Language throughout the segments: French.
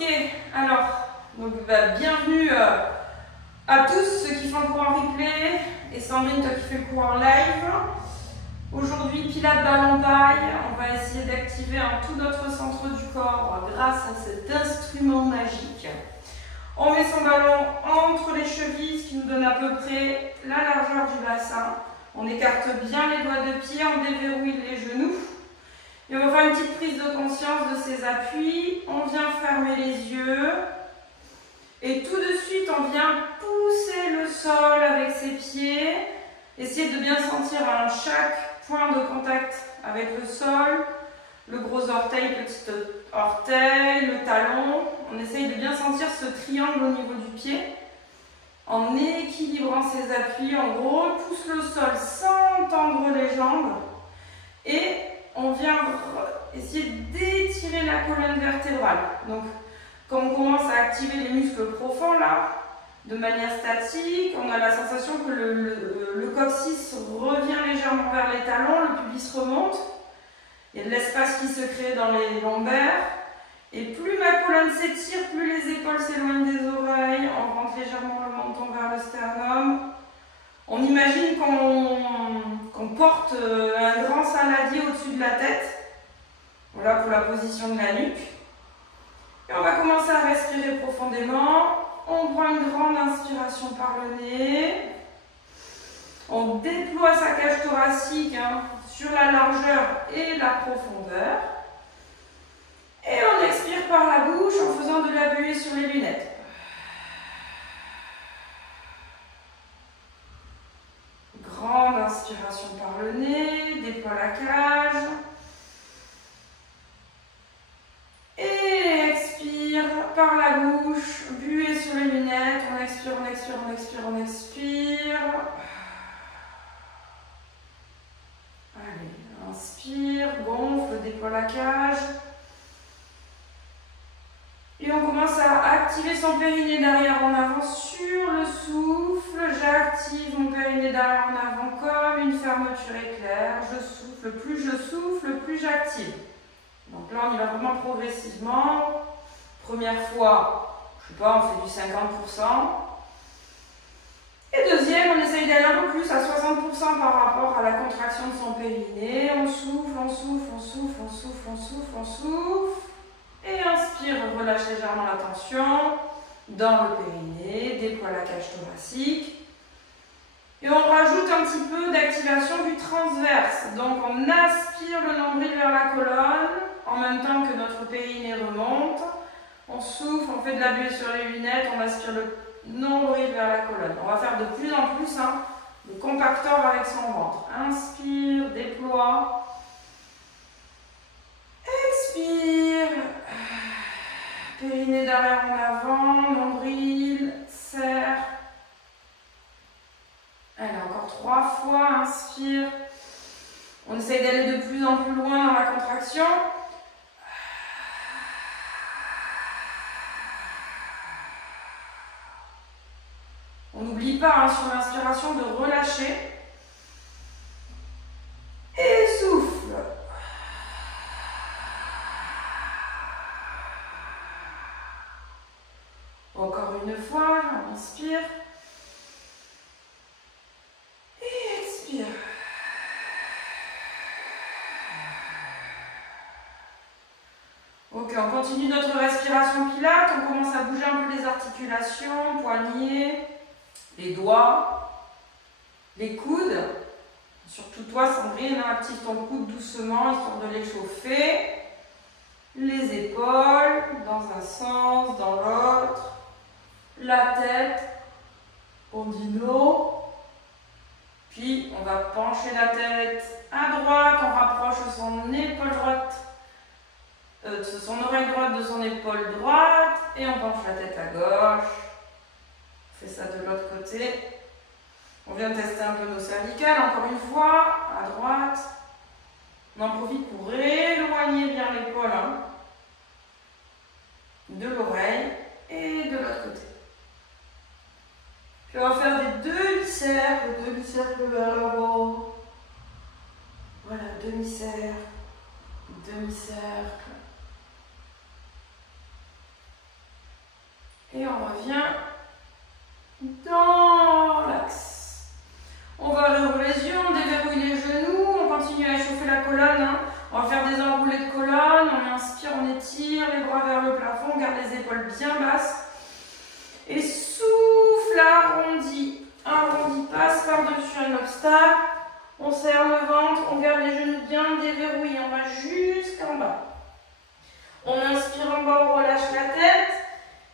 Ok, alors, bienvenue à tous ceux qui font le cours en replay et Sandrine, toi qui fais le cours en live. Aujourd'hui, pilates ballon paille, on va essayer d'activer tout notre centre du corps grâce à cet instrument magique. On met son ballon entre les chevilles, ce qui nous donne à peu près la largeur du bassin. On écarte bien les doigts de pied, on déverrouille les genoux. Et on va faire une petite prise de conscience de ces appuis. On vient fermer les yeux. Et tout de suite, on vient pousser le sol avec ses pieds. Essayer de bien sentir chaque point de contact avec le sol. Le gros orteil, petit orteil, le talon. On essaye de bien sentir ce triangle au niveau du pied. En équilibrant ses appuis, on repousse le sol sans tendre les jambes. Et on vient essayer d'étirer la colonne vertébrale. Donc, quand on commence à activer les muscles profonds, là, de manière statique, on a la sensation que le coccyx revient légèrement vers les talons, le pubis remonte. Il y a de l'espace qui se crée dans les lombaires. Et plus ma colonne s'étire, plus les épaules s'éloignent des oreilles. On rentre légèrement le menton vers le sternum. On imagine qu'on porte un grand saladier au-dessus de la tête. Voilà pour la position de la nuque. Et on va commencer à respirer profondément. On prend une grande inspiration par le nez. On déploie sa cage thoracique sur la largeur et la profondeur. Et on expire par la bouche en faisant de la buée sur les lunettes. Grande inspiration par le nez, déploie la cage. Et expire par la bouche, buée sur les lunettes. On expire, on expire, on expire, on expire. Allez, inspire, gonfle, déploie la cage. Et on commence à activer son périnée d'arrière en avant sur le souffle. J'active mon périnée d'arrière en avant comme une fermeture éclair. Je souffle, plus j'active. Donc là, on y va vraiment progressivement. Première fois, je sais pas, on fait du 50%. Et deuxième, on essaye d'aller un peu plus à 60% par rapport à la contraction de son périnée. On souffle, on souffle, on souffle, on souffle, on souffle, on souffle. Et inspire, on relâche légèrement la tension dans le périnée, déploie la cage thoracique. Et on rajoute un petit peu d'activation du transverse. Donc on aspire le nombril vers la colonne en même temps que notre périnée remonte. On souffle, on fait de la buée sur les lunettes, on aspire le nombril vers la colonne. On va faire de plus en plus le compacteur avec son ventre. Inspire, déploie. Expire. Périnée d'arrière en avant, nombril, serre. Allez, encore 3 fois, inspire. On essaye d'aller de plus en plus loin dans la contraction. On n'oublie pas sur l'inspiration de relâcher. Et souffle. Encore une fois, on inspire. Et expire. Ok, on continue notre respiration pilate. On commence à bouger un peu les articulations, poignets, les doigts, les coudes. Surtout toi, Sandrine, active ton coude doucement, histoire de l'échauffer. Les épaules, dans un sens, dans l'autre. La tête, ondino. Puis, on va pencher la tête à droite. On rapproche son épaule droite, son oreille droite de son épaule droite. Et on penche la tête à gauche. On fait ça de l'autre côté. On vient tester un peu nos cervicales. Encore une fois, à droite. On en profite pour éloigner bien l'épaule de l'oreille et de l'autre côté. Puis on va faire des demi-cercles vers l'avant. Voilà, demi-cercle, demi-cercle. Et on revient dans l'axe. On va réouvrir les yeux, on déverrouille les genoux, on continue à échauffer la colonne. Hein. On va faire des enroulés de colonne, on inspire, on étire les bras vers le plafond, on garde les épaules bien basses. Et souffle, arrondi. Arrondi, passe par-dessus un obstacle. On serre le ventre, on garde les genoux bien déverrouillés, on va jusqu'en bas. On inspire en bas, on relâche la tête.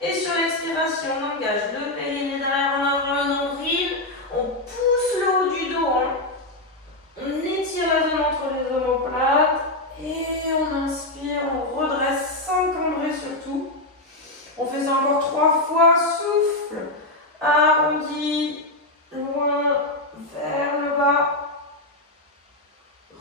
Et sur l'expiration, on engage le périnée derrière, on ouvre le nombril. On pousse le haut du dos. Hein. On étire la zone entre les omoplates. Et on inspire, on redresse sans cambrer surtout. On fait ça encore 3 fois. Souffle, arrondi, loin, vers le bas.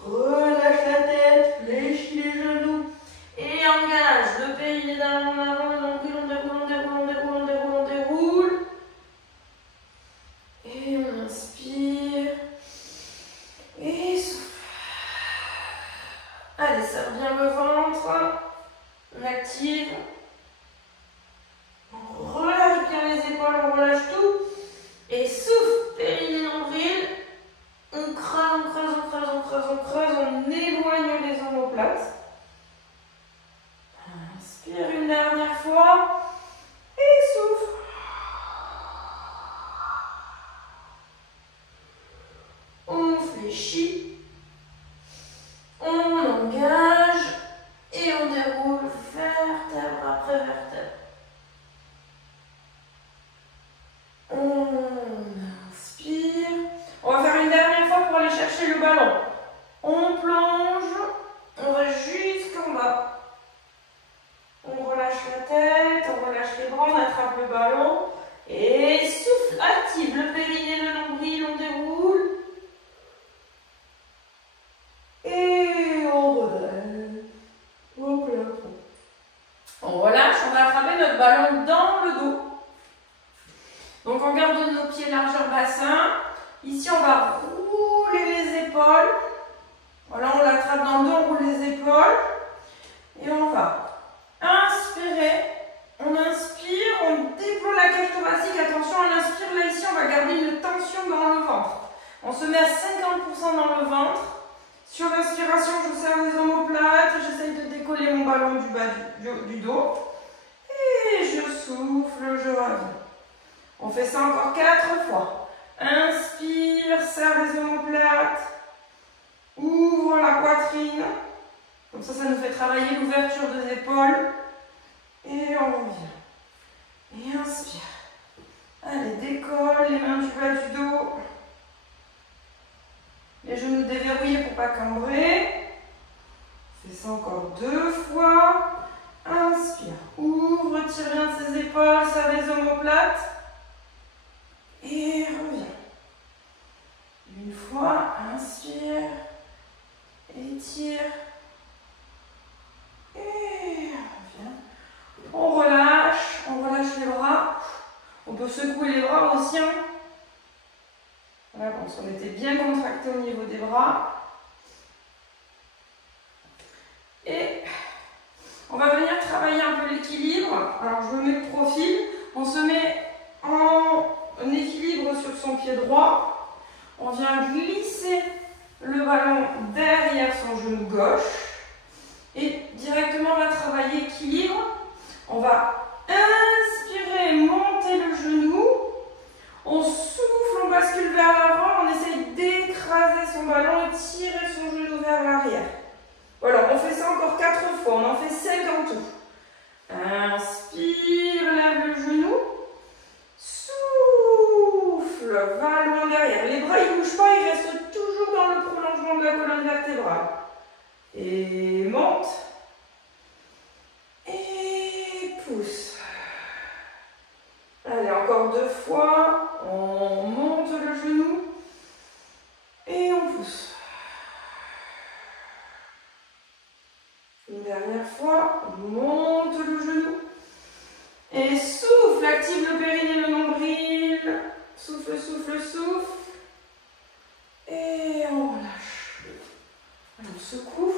Relâche la tête, fléchis les genoux. Et engage le périnée derrière en avant, le nombril, on déroule, on déroule, on déroule, on déroule, on déroule. Et on inspire. Et souffle. Allez, serre bien le ventre. On active. On relâche bien les épaules, on relâche tout. Et souffle, périnée, nombril. On creuse, on creuse, on creuse, on creuse, on creuse. On éloigne les omoplates. Inspire une dernière fois. Et souffle. On fléchit. On engage. Et on déroule vertèbre après vertèbre. On inspire. On va faire une dernière fois pour aller chercher le ballon. On plonge. On va jusqu'en bas. On relâche la tête, on relâche les bras, on attrape le ballon. Et souffle, active le périnée, le nombril, on déroule. Et on redresse au plafond. On relâche, on va attraper notre ballon dans le dos. Donc on garde nos pieds largeur bassin. Ici on va rouler les épaules. Voilà, on l'attrape dans le dos, on roule les épaules. Et on va inspirer, on inspire, on déploie la cage thoracique. Attention, on inspire, là ici on va garder une tension dans le ventre. On se met à 50% dans le ventre. Sur l'inspiration, je serre les omoplates, j'essaye de décoller mon ballon du bas du dos. Et je souffle, je reviens. On fait ça encore 4 fois. Inspire, serre les omoplates, ouvre la poitrine. Comme ça nous fait travailler l'ouverture des épaules. Et on revient. Et inspire. Allez, décolle les mains du bas du dos. Les genoux déverrouillés pour ne pas cambrer. Fais ça encore 2 fois. Inspire. Ouvre, tire bien ses épaules, serre les omoplates. Et reviens. Une fois, inspire. Étire. Et reviens. On relâche les bras. On peut secouer les bras aussi. Hein. Voilà, comme si on était bien contracté au niveau des bras. Et on va venir travailler un peu l'équilibre. Alors je me mets de profil. On se met en équilibre sur son pied droit. On vient glisser le ballon derrière son genou gauche. Et directement, on va travailler équilibre. On va inspirer, monter le genou. On souffle, on bascule vers l'avant. On essaye d'écraser son ballon et tirer son genou vers l'arrière. Voilà, on fait ça encore 4 fois. On en fait 5 en tout. Inspire, lève le genou. Souffle, va loin derrière. Les bras, ils ne bougent pas, ils restent toujours dans le prolongement de la colonne vertébrale. Et monte. Et pousse. Allez, encore 2 fois. On monte le genou. Et on pousse. Une dernière fois. On monte le genou. Et souffle. Active le périnée, le nombril. Souffle, souffle, souffle. Et on relâche. On secoue.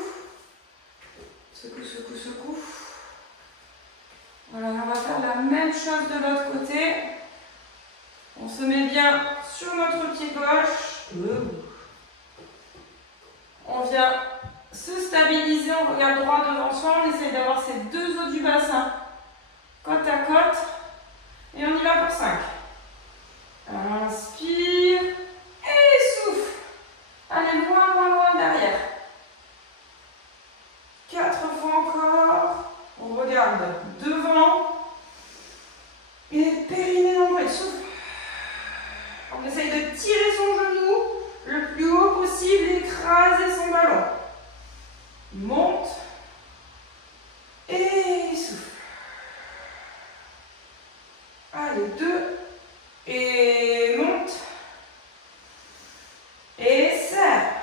Secoue, secoue, secoue. Voilà, on va faire la même chose de l'autre côté. On se met bien sur notre pied gauche. On vient se stabiliser, on regarde droit devant soi, on essaie d'avoir ces deux os du bassin côte à côte. Et on y va pour 5. Inspire et souffle. Allez, loin, loin, loin derrière. 4 fois encore. On regarde devant. Et périnée nombril, souffle. On essaye de tirer son genou le plus haut possible, écraser son ballon. Monte. Et souffle. Allez, 2. Et monte. Et serre.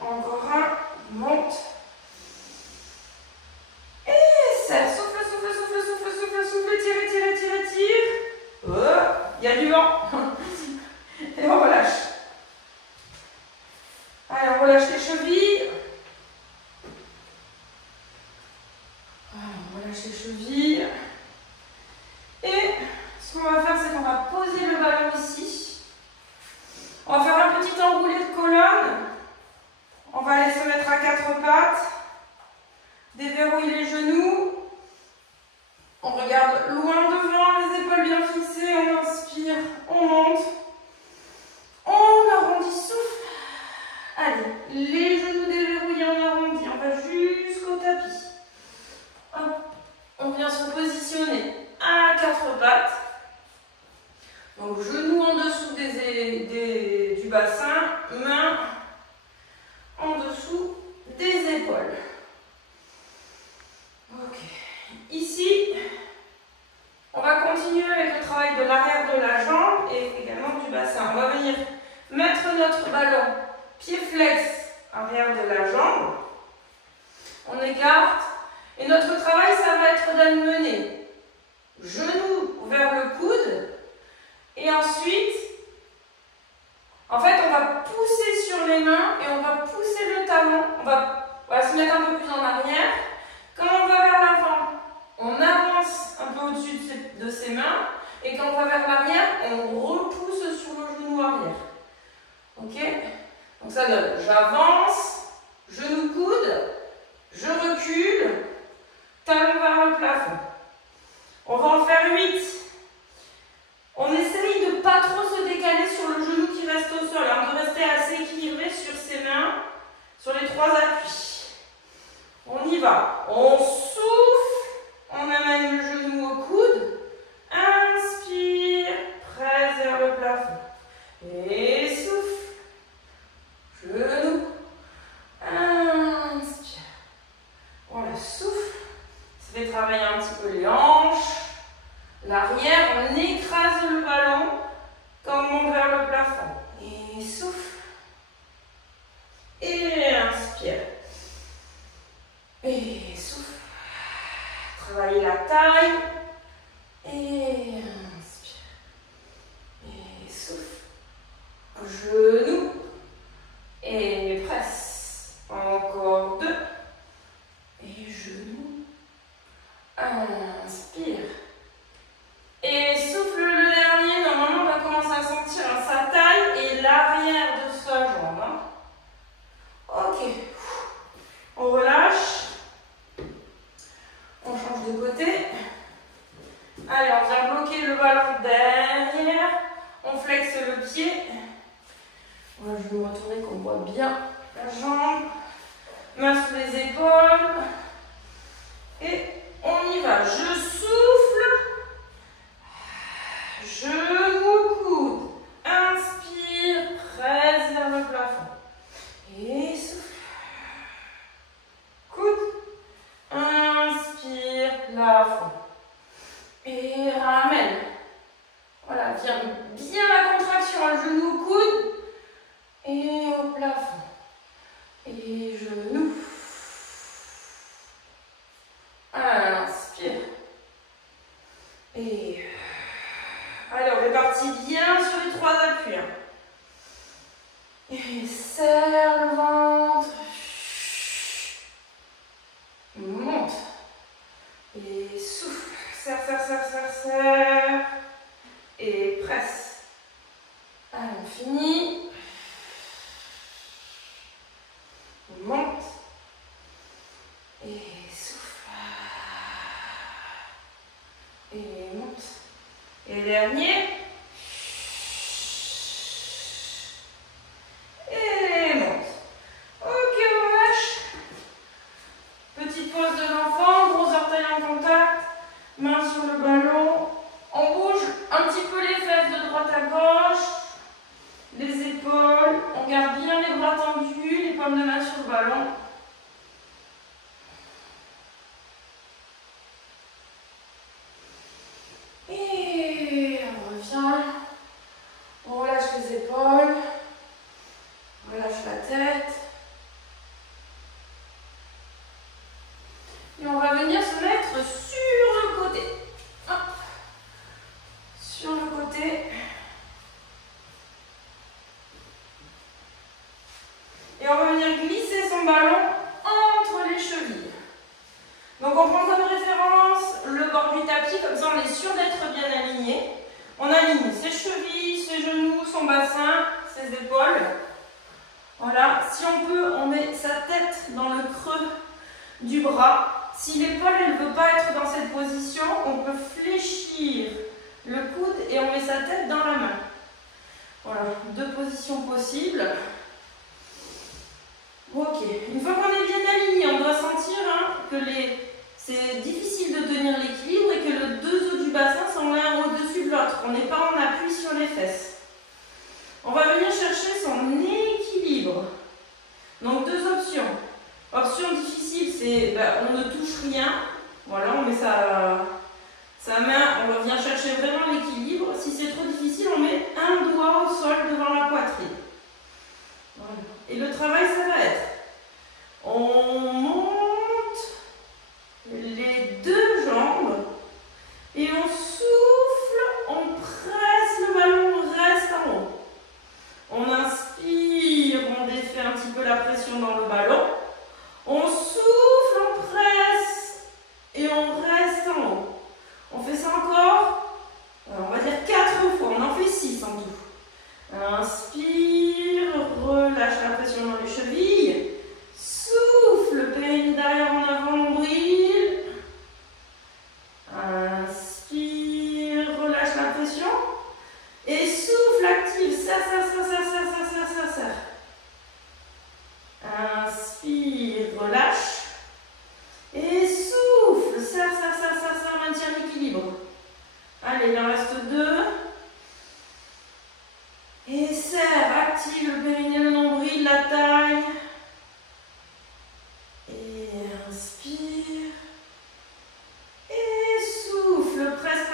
Encore un. Monte. Et serre. Souffle, souffle, souffle, souffle, souffle, souffle. Tire, tire, tire, tire. Oh, il y a du vent. Et on relâche. Allez, on relâche les chevilles. On relâche les chevilles. Et ce qu'on va faire, c'est qu'on va poser le ballon ici. On va faire un petit enroulé de colonne. On va aller se mettre à 4 pattes. Déverrouiller les genoux. On regarde loin devant, les épaules bien fixées. On inspire, on monte. On arrondit, souffle. Allez, les genoux déverrouillés, on arrondit. On va jusqu'au tapis. Hop. On vient se positionner à 4 pattes. Donc genoux en dessous du bassin, mains en dessous des épaules. Ok. Ici, on va continuer avec le travail de l'arrière de la jambe et également du bassin. On va venir mettre notre ballon pied flex arrière de la jambe. On écarte. Et notre travail, ça va être d'amener genou vers le coude. Et ensuite, en fait, on va pousser sur les mains et on va pousser le talon. On va se mettre un peu plus en arrière. Quand on va vers l'avant, on avance un peu au-dessus de ses mains. Et quand on va vers l'arrière, on repousse sur le genou arrière. Ok? Donc ça donne, j'avance, genou coude, je recule, talon vers le plafond. On va en faire 8. On essaye de ne pas trop se décaler sur le genou qui reste au sol, hein, de rester assez équilibré sur ses mains, sur les 3 appuis. On y va. On souffle, on amène le genou au coude, inspire, presse vers le plafond. Et souffle, genou, inspire. Voilà, souffle. Ça fait travailler un petit peu les hanches. L'arrière, on écrase le ballon quand on monte vers le plafond. Et souffle. Et inspire. Et souffle. Travaillez la taille. Et inspire. Et souffle. Genou. Et presse. Encore 2. Et genou. Inspire. Et souffle le dernier. Normalement, on va commencer à sentir sa taille et l'arrière de sa jambe. Hein. Ok. On relâche. On change de côté. Allez, on vient bloquer le ballon derrière. On flexe le pied. Voilà, je vais me retourner qu'on voit bien la jambe. Main sous les épaules. Et on y va. Je souffle. Genou, coude. Inspire, presse vers le plafond. Et souffle. Coude. Inspire, plafond. Et ramène. Voilà, viens bien la contraction. Le genou, coude. Et au plafond. Et genou. Inspire. Et allez, on répartit bien sur les 3 appuis. Et serre le ventre. bien les bras tendus, les paumes de main sur le ballon. Et on revient. On relâche les épaules. On relâche la tête. Et on va venir se mettre sur le côté. Hop. Sur le côté. Et on va venir glisser son ballon entre les chevilles. Donc on prend comme référence le bord du tapis, comme ça on est sûr d'être bien aligné. On aligne ses chevilles, ses genoux, son bassin, ses épaules. Voilà, si on peut, on met sa tête dans le creux du bras. Si l'épaule ne veut pas être dans cette position, on peut fléchir le coude et on met sa tête dans la main. Voilà, deux positions possibles. Ok, une fois qu'on est bien aligné, on doit sentir que c'est difficile de tenir l'équilibre et que les deux os du bassin sont l'un au-dessus de l'autre. On n'est pas en appui sur les fesses. On va venir chercher son équilibre. Donc deux options. Option difficile, c'est on ne touche rien. Voilà, on met sa main, on va venir chercher vraiment l'équilibre. Si c'est trop difficile, on met un doigt au sol devant la poitrine. Voilà. Et le travail, ça va être, on monte les deux jambes et on souffle, on presse le ballon, on reste en haut. On inspire, on défait un petit peu la pression dans le ballon. On souffle, on presse et on reste en haut. On fait ça encore, on va dire 4 fois, on en fait 6 en tout. Inspire, relâche la pression dans les chevilles. Souffle, périnée derrière en avant, nombril. Inspire, relâche la pression. Et souffle, active, serre. Inspire, relâche. Et souffle, serre, maintient l'équilibre. Allez, il en reste 2. Et serre, active le périnée, le nombril, la taille. Et inspire. Et souffle, presse.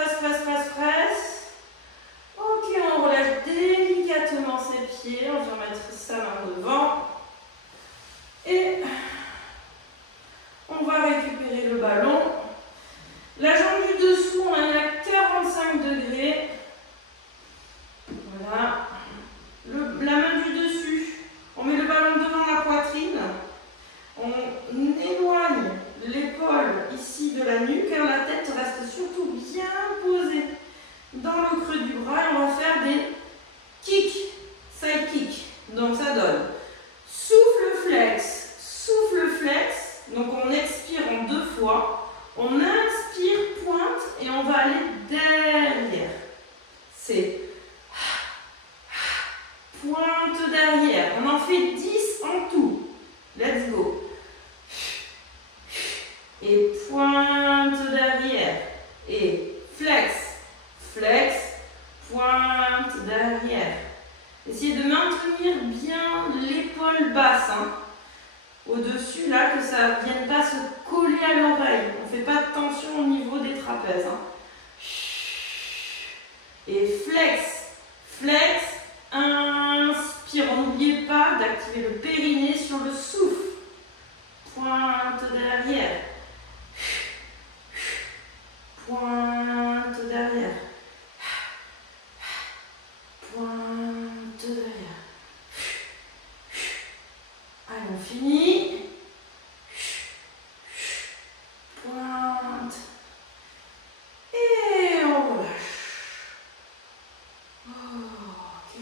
Ok, on relâche délicatement ses pieds. On vient mettre sa main devant. Et on va récupérer le ballon. La jambe du dessous, on la met à 45 degrés. Voilà. La main du dessus, on met le ballon devant la poitrine. On éloigne l'épaule ici de la nuque. La tête reste surtout bien posée dans le creux du bras. Et on va faire des kicks, side kick. Donc ça donne souffle flex. Donc on expire en 2 fois. On inspire, pointe et on va aller derrière. C'est pointe derrière. On en fait 10 en tout. Let's go. Et pointe derrière. Et flex, pointe derrière. Essayez de maintenir bien l'épaule basse. Au-dessus, là, que ça ne vienne pas se coller à l'oreille. On ne fait pas de tension au niveau des trapèzes. Et flex, inspire. N'oubliez pas d'activer le périnée sur le souffle. Pointe derrière. Pointe derrière. Pointe derrière. Allez, on finit. Pointe. Et on relâche. Ok.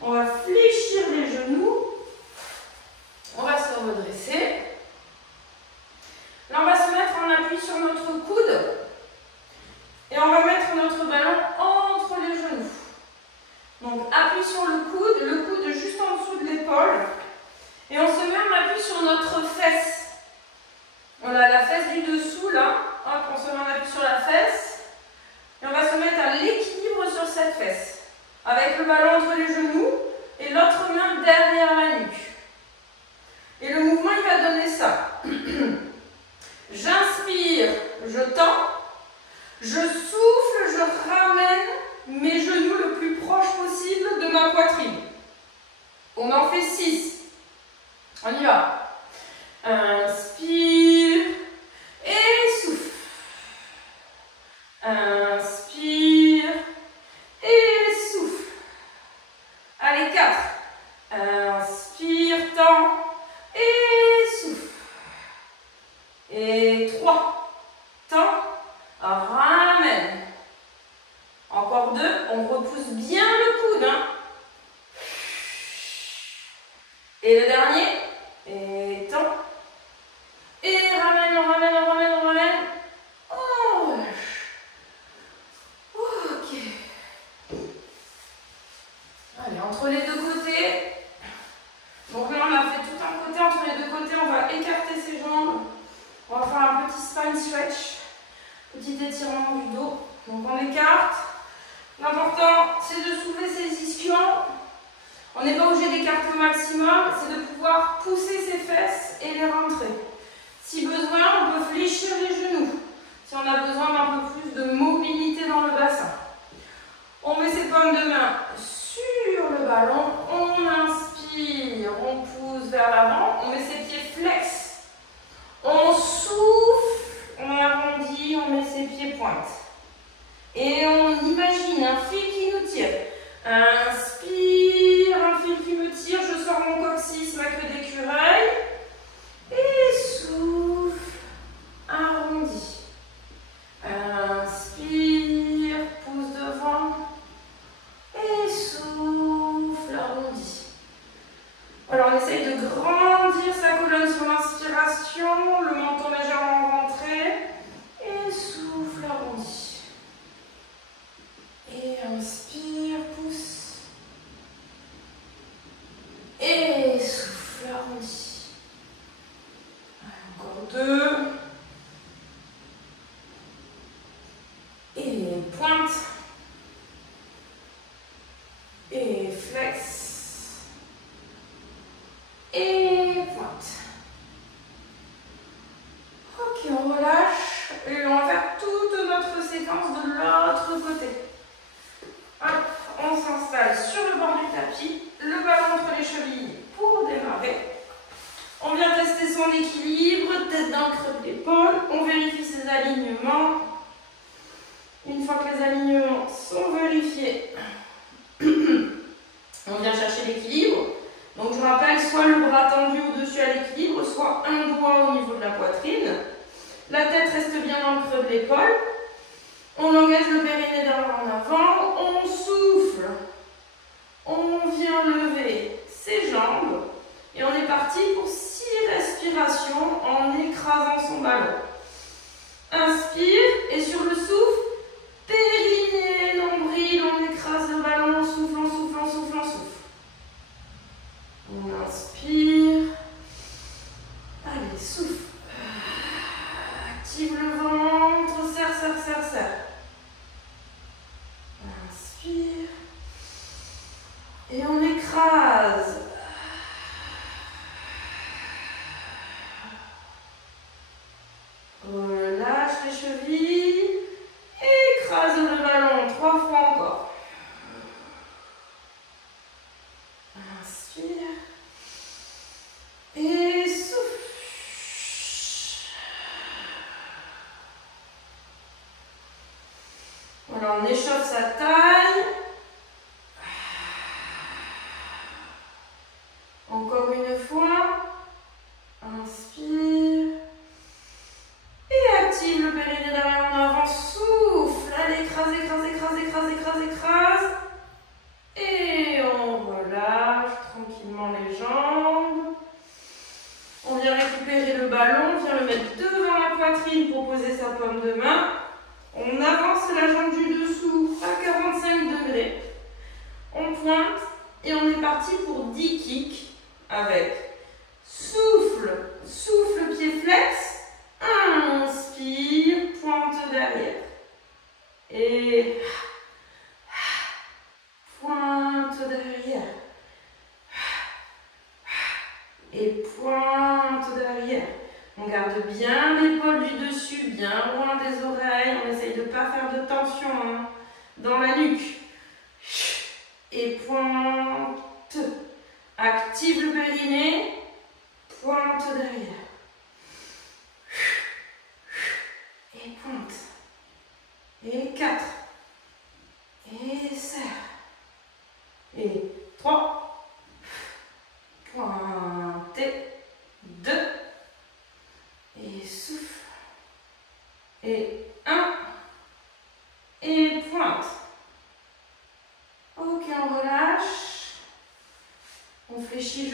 On va fléchir les genoux. On va se redresser. Là, on va se mettre en appui sur notre coude. Et on va mettre notre ballon entre les genoux. Donc, appui sur le coude juste en dessous de l'épaule. Et on se met en appui sur notre fesse. Voilà, la fesse du dessous, là. Hop, on se met en appui sur la fesse. Et on va se mettre à l'équilibre sur cette fesse. Avec le ballon entre les genoux et l'autre main derrière la y va. Inspire et souffle. Inspire et souffle. Allez, 4. Inspire, tends et souffle. Et 3. Tends, ramène. Encore 2. On repousse bien le coude. Hein. Et le dernier. Et tends. Et ramène, on ramène, on ramène, on ramène. Oh, lâche. Ok. Allez, entre les deux côtés. Donc là, on a fait tout un côté. Entre les deux côtés, on va écarter ses jambes. On va faire un petit spine stretch. Petit étirement du dos. Donc on écarte. L'important, c'est de soulever ses ischions. On n'est pas obligé d'écarter au maximum. C'est de pouvoir pousser ses fesses et les rentrer. Si besoin, on peut fléchir les genoux. Si on a besoin d'un peu plus de mobilité dans le bassin. On met ses paumes de main sur le ballon. On inspire, on pousse vers l'avant. On met ses pieds flex. On souffle, on arrondit, on met ses pieds pointe. Et on imagine un fil qui nous tire. Inspire, un fil qui me tire. Je sors mon coccyx, ma queue d'écureuil. Et souffle, arrondi. Inspire, pousse devant. Et souffle, arrondi. Alors on essaye de grandir sa colonne sur l'inspiration, le menton légèrement rentré. Et souffle, arrondi. Et inspire, pousse. Et souffle, arrondi. Encore 2. Et pointe. Et flex. Et pointe. Ok, on relâche. Et on va faire toute notre séquence de l'autre côté. Hop, on s'installe sur le bord du tapis. Le ballon entre les chevilles pour démarrer. On vient tester son équilibre, tête dans le creux de l'épaule. On vérifie ses alignements. Une fois que les alignements sont vérifiés, on vient chercher l'équilibre. Donc je rappelle, soit le bras tendu au-dessus à l'équilibre, soit un doigt au niveau de la poitrine. La tête reste bien dans le creux de l'épaule. On engage le périnée d'avant en avant. On souffle. On vient lever ses jambes. Et on est parti pour 6 respirations en écrasant son ballon. Inspire et sur le souffle, périnée, nombril, on écrase le ballon, on souffle, on souffle, on souffle, on souffle. On inspire. Allez, souffle. Active le ventre, serre, serre, serre, serre. Inspire. Et on écrase. Relâche les chevilles. Écrase le ballon 3 fois encore. Inspire. Et souffle. Voilà, on échauffe sa taille. Encore une fois. Inspire. Et active le périnée derrière en avant. Souffle. Allez, écrase, écrase, écrase, écrase, écrase, écrase. Et on relâche tranquillement les jambes. On vient récupérer le ballon, on vient le mettre devant la poitrine pour poser sa paume de main. On avance la jambe du dessous à 45 degrés. On pointe et on est parti pour 10 kicks avec souffle, souffle, pied flex. Inspire, pointe derrière. Et pointe derrière. Et pointe derrière. On garde bien l'épaule du dessus, bien loin des oreilles. On essaye de ne pas faire de tension dans la nuque. Et pointe. Active le périnée.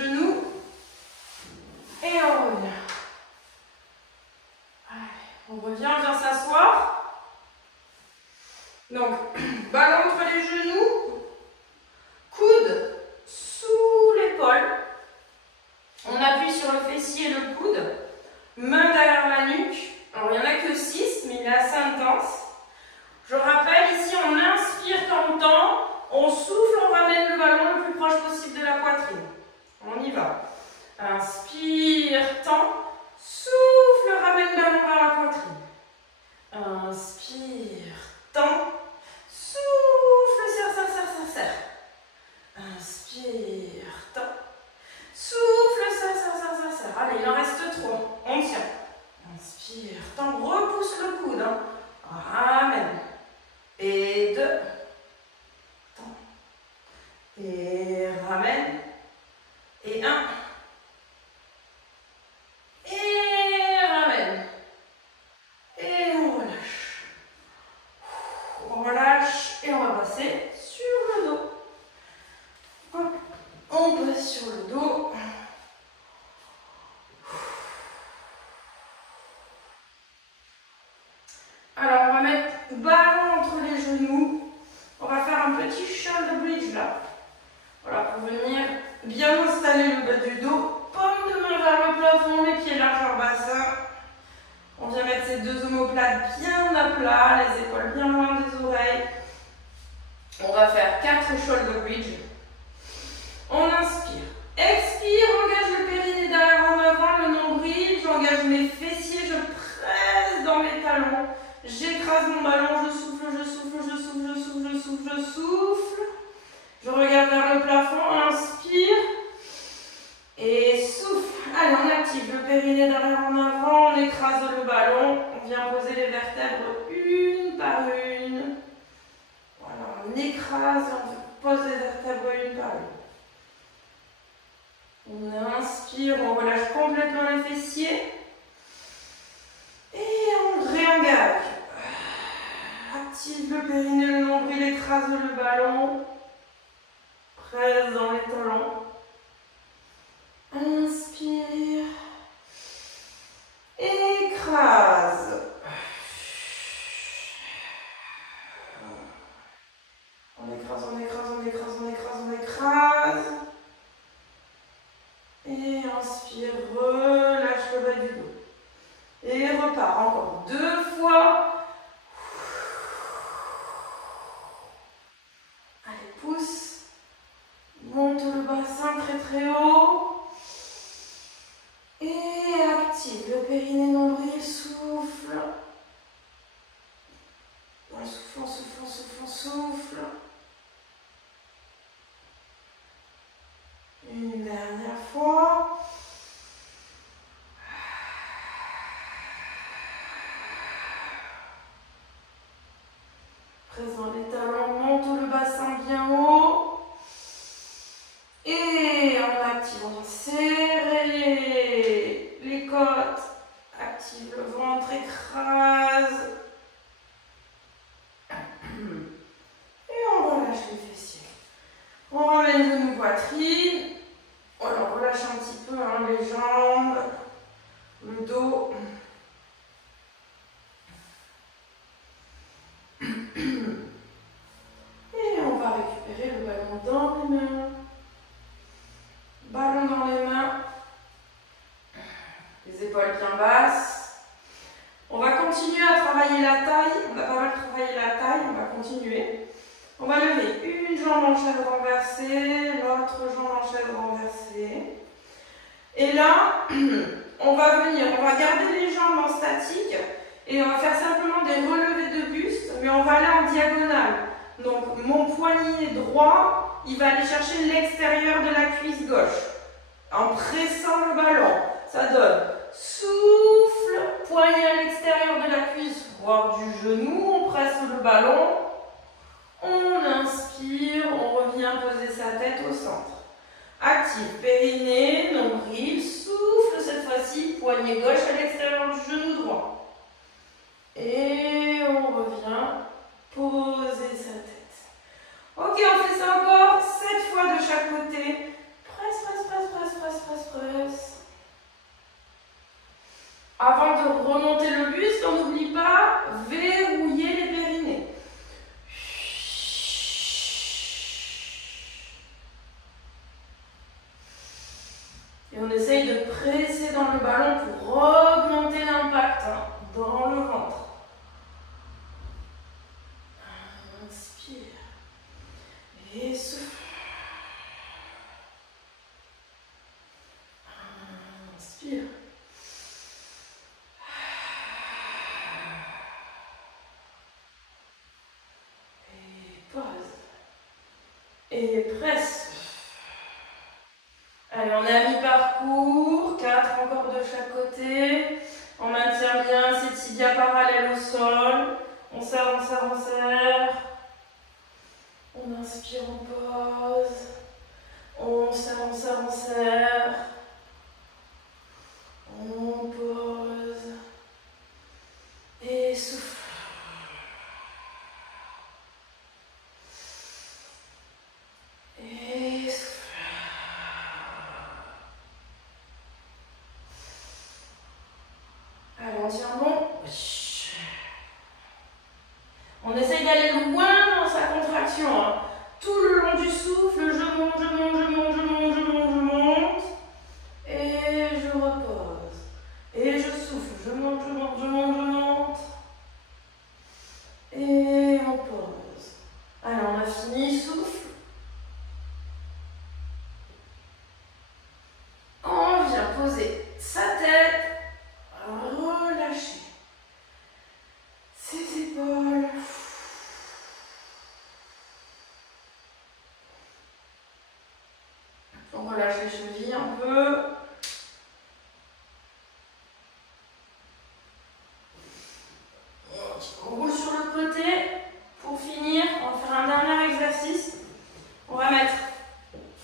genoux. Et on revient. Allez, on revient, on vient s'asseoir. Donc, ballon entre les genoux, coude sous l'épaule. On appuie sur le fessier et le coude, main derrière la nuque. Alors, il n'y en a que 6, mais il est assez intense. Je rappelle, ici, on inspire quand on tend, on souffle, on ramène le ballon le plus proche possible de la poitrine. On y va. Inspire, tend, souffle, ramène le ballon vers la poitrine. Inspire, tend, souffle, serre, serre, serre, serre, serre. Inspire, tend, souffle, serre, serre, serre, serre, serre. Allez, il en reste 3. On tient. Inspire, tend, repousse le coude. Ramène. Et 2. Tend. Et ramène. Et 1. Et ramène. Et on relâche. On relâche et on va passer sur le dos. Hop. On passe sur le dos. Alors on va mettre ballon entre les genoux. On va faire un petit shoulder bridge là. Voilà, pour venir bien installer le bas du dos. Paume de main vers le plafond, les pieds largeur bassin. On vient mettre ces 2 omoplates bien à plat, les épaules bien loin des oreilles. On va faire 4 shoulder bridge. On inspire. Expire, engage le périnée derrière en avant, le nombril. J'engage mes fessiers, je presse dans mes talons. J'écrase mon ballon, je souffle, je souffle, je souffle, je souffle, je souffle, je souffle. Je regarde vers le plafond, inspire. Et souffle. Allez, on active le périnée derrière en avant, on écrase le ballon. On vient poser les vertèbres une par une. Voilà, on écrase, on pose les vertèbres une par une. On inspire, on relâche complètement les fessiers. Et on réengage. Active le périnée, le nombril, écrase le ballon. Presse dans les talons. Inspire. Écrase. On écrase, on écrase, on écrase, on écrase, on écrase. Et inspire, relâche le bas du dos. Et repart encore 2 fois. Allez, pousse. Monte le bassin très très haut. Et active le périnée nombril, souffle. On souffle, on souffle, on souffle, on souffle. Une dernière fois. Présent les talons, monte le bassin bien haut. Et on active, on vient serrer les côtes. Active le ventre, écrase. Et on relâche les fessiers. On ramène de nos poitrines. On relâche un petit peu les jambes, le dos. Et on va récupérer le ballon dans les mains. Ballon dans les mains. Les épaules bien basses. On va continuer à travailler la taille. On a pas mal travaillé la taille. On va continuer. On va lever une jambe en chaise renversée, l'autre jambe en chaise renversée. Et là, on va garder les jambes en statique et on va faire simplement des relevés de buste, mais on va aller en diagonale. Donc mon poignet droit, il va aller chercher l'extérieur de la cuisse gauche en pressant le ballon. Ça donne souffle, poignet à l'extérieur de la cuisse, voire du genou, on presse le ballon. On inspire, on revient poser sa tête au centre. Active périnée, nombril, souffle cette fois-ci, poignet gauche à l'extérieur du genou droit. Et on revient poser sa tête. Ok, on fait ça encore 7 fois de chaque côté. Presse, presse, presse, presse, Avant de remonter le buste, on n'oublie pas, verrouiller les périnées. Et on essaye de presser dans le ballon pour augmenter l'impact dans le ventre. Inspire. Et souffle. Inspire. Et pose. Et presse. Allez, on est à mi-parcours, 4 encore de chaque côté. On maintient bien ses tibias parallèles au sol. On serre, on serre, on serre. On inspire, on pose. On serre, on serre, on serre. On pose. Et souffle. Et souffle. Allez, on tient bon. On essaye d'aller loin dans sa contraction. Hein. Tout le long du souffle, je monte, je monte, je monte, je monte, je monte, je monte. Et je repose. Et je souffle, je monte, je monte, je monte, je monte. Et on pose. Allez, on a fini, souffle. On vient poser sa tête. Relâcher ses épaules. On relâche les chevilles un peu. On roule sur le côté. Pour finir, on va faire un dernier exercice. On va mettre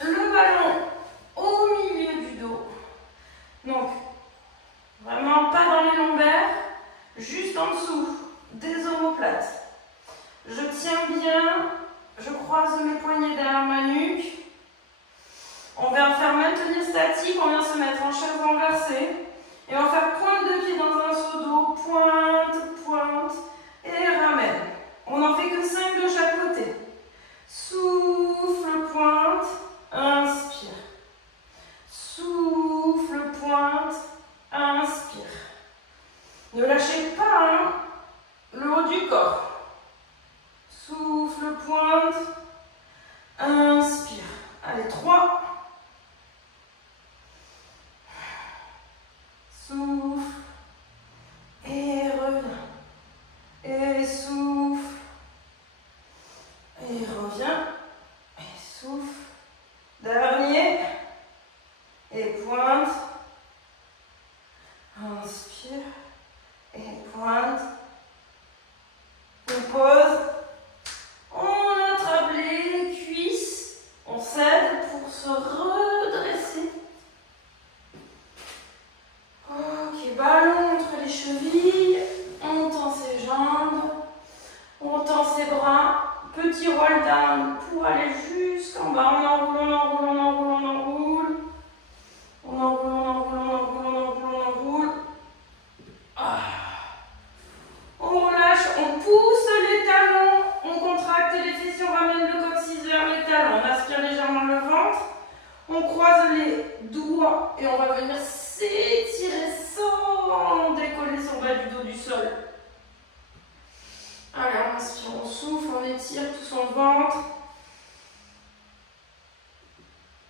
le ballon au milieu du dos. Donc, vraiment pas dans les lombaires, juste en dessous des omoplates. Je tiens bien, je croise mes poignets derrière ma nuque. On va faire maintenir statique, on vient se mettre en chaise renversée. Et on va faire pointe de pied dans un seau d'eau, pointe, pointe, et ramène. On n'en fait que 5 de chaque côté. Souffle, pointe, inspire. Souffle, pointe, inspire. Ne lâchez pas le haut du corps. Souffle, pointe, inspire. Allez, 3. Souffle. Et reviens. Et souffle. Et reviens. Et souffle. Dernier. Et pointe. Inspire. Et pointe. On pose. On attrape les cuisses. On s'aide pour se redresser. Ok, ballon entre les chevilles. On tend ses jambes. On tend ses bras. Petit roll down pour aller jusqu'en bas. On enroule, on enroule, on enroule, on enroule. On enroule, on enroule, on enroule, on enroule, on enroule. Ah. On relâche, on pousse les talons, on contracte les fessiers, on ramène le coccyx vers les talons, on aspire légèrement le ventre, on croise les doigts et on va venir s'étirer sans décoller son bas du dos du sol. Allez, on inspire, on souffle, on étire tout son ventre.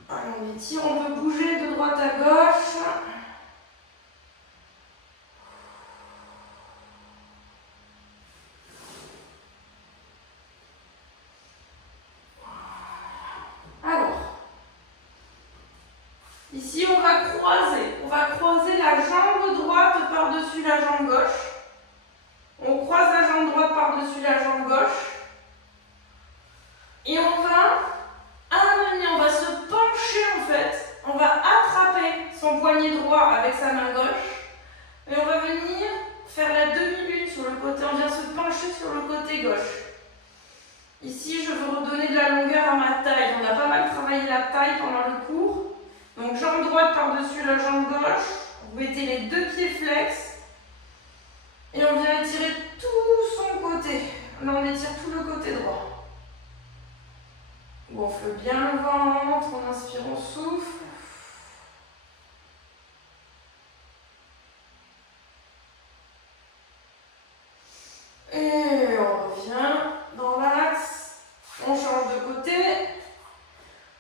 Allez, on étire, on peut bouger de droite à gauche. Ici, on va croiser la jambe droite par-dessus la jambe gauche. On croise la jambe droite par-dessus la jambe gauche. Et on va amener, on va se pencher en fait. On va attraper son poignet droit avec sa main gauche. Et on va venir faire la demi-lune sur le côté. On vient se pencher sur le côté gauche. Ici, je veux redonner de la longueur à ma taille. On a pas mal travaillé la taille pendant le cours. Donc jambe droite par-dessus la jambe gauche, vous mettez les deux pieds flex Et on vient étirer tout son côté. Là, on étire tout le côté droit. Gonfle bien le ventre. On inspire, on souffle. Et on revient dans l'axe. On change de côté.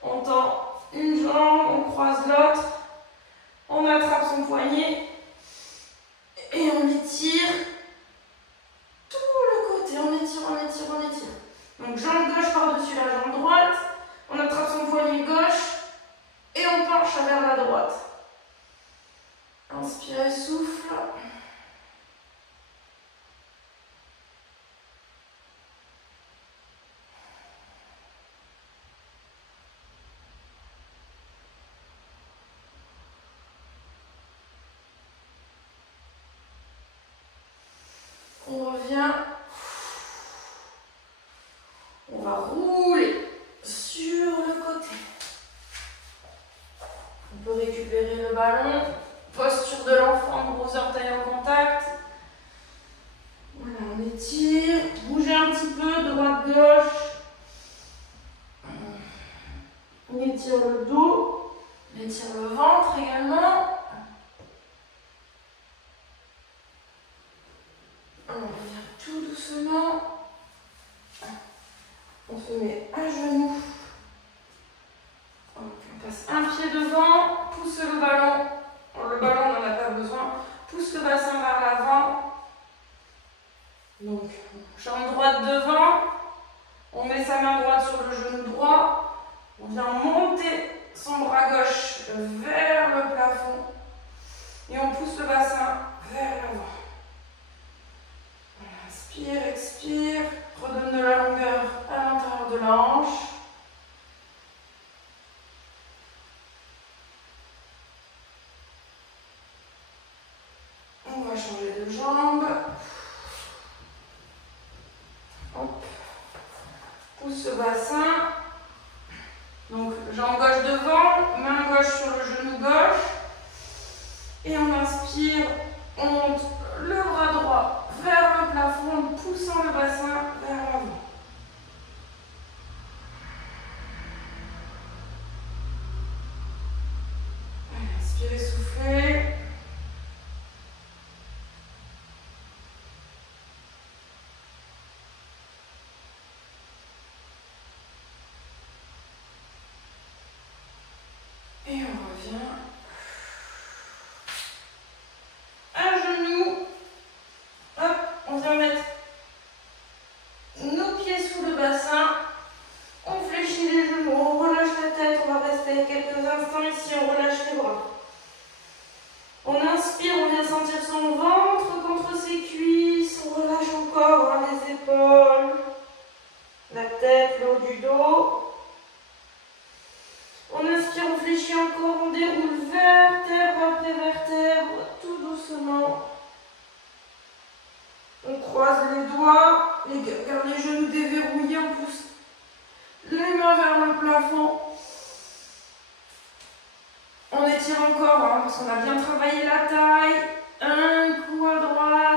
On tend une jambe, on croise l'autre. On attrape son poignet. Et on étire tout le côté. On étire, on étire, on étire. Donc jambe gauche par-dessus la jambe droite. On attrape son poignet gauche. Et on penche vers la droite. Inspirez, souffle. On revient. On va rouler sur le côté. On peut récupérer le ballon. Posture de l'enfant, gros orteils en contact. Voilà, on étire. Bougez un petit peu, droite-gauche. On étire le dos. On étire le ventre également. On revient tout doucement. On se met à genoux. On passe un pied devant, pousse le ballon. Le ballon, on n'en a pas besoin. Pousse le bassin vers l'avant. Donc, jambe droite devant. On met sa main droite sur le genou droit. On vient monter son bras gauche vers le plafond. Et on pousse le bassin vers l'avant. Inspire, expire, redonne de la longueur à l'intérieur de la hanche. On va changer de jambe. Hop. Pousse le bassin. Donc jambe gauche devant, main gauche sur le genou gauche. Et on inspire, on monte le bras droit vers le plafond en poussant le bassin vers l'avant. Inspirez, soufflez. Et on revient. À genoux. Hop, on vient mettre nos pieds sous le bassin. On fléchit les genoux, on relâche la tête. On va rester quelques instants ici, on relâche les bras. On inspire, on vient sentir son ventre contre ses cuisses. On relâche encore hein, les épaules, la tête, le haut du dos. On inspire, on fléchit encore, on déroule vertèbre après vertèbre, tout doucement. On croise les doigts, garde les genoux déverrouillés, on pousse les mains vers le plafond. On étire encore, hein, parce qu'on a bien travaillé la taille. Un coup à droite.